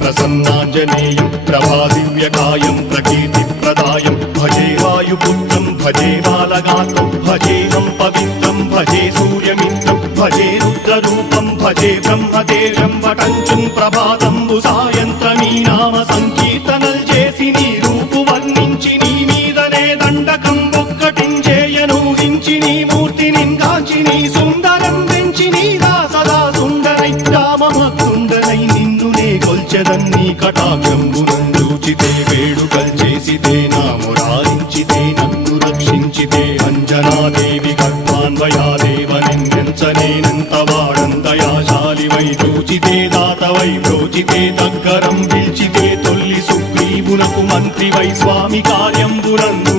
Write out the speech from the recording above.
ప్రసన్నాంజనేయం ప్రభాదివ్యకాయం ప్రకీర్తిప్రదాయం భజే వాయుపుత్రం భజే బాలగాత్రం భజేహం పవిత్రం భజే సూర్యమిత్రం భజే రుద్రరూపం భజే బ్రహ్మదేవం వటంచుం ప్రభాతంబు సాయంత్రమీ నామ సంకీర్తనల్ చేసి నీ రూపు వర్ణించి నీ మీదనే దండకం ఒక్కటించేయనూహించి నీ మూర్తిని గాంచి నీ సుందరం పెంచి నీ దాసదా సుందరై రామభక్తుండనై నిన్నునే కొల్చెదన్నీ కటాక్షంబునందూచితే వేడుకల్ చేసితే నా మురారించితే నన్ను రక్షించితే అంజనాదేవి గర్భాన్వయాదేవ నిన్నెంచనేనంత వాడందయాశాలివై చూచితే దాతవై బ్రోచితే దగ్గరం పిల్చితే తొల్లి సుగ్రీవునకు మంత్రివై స్వామి కార్యంబునందు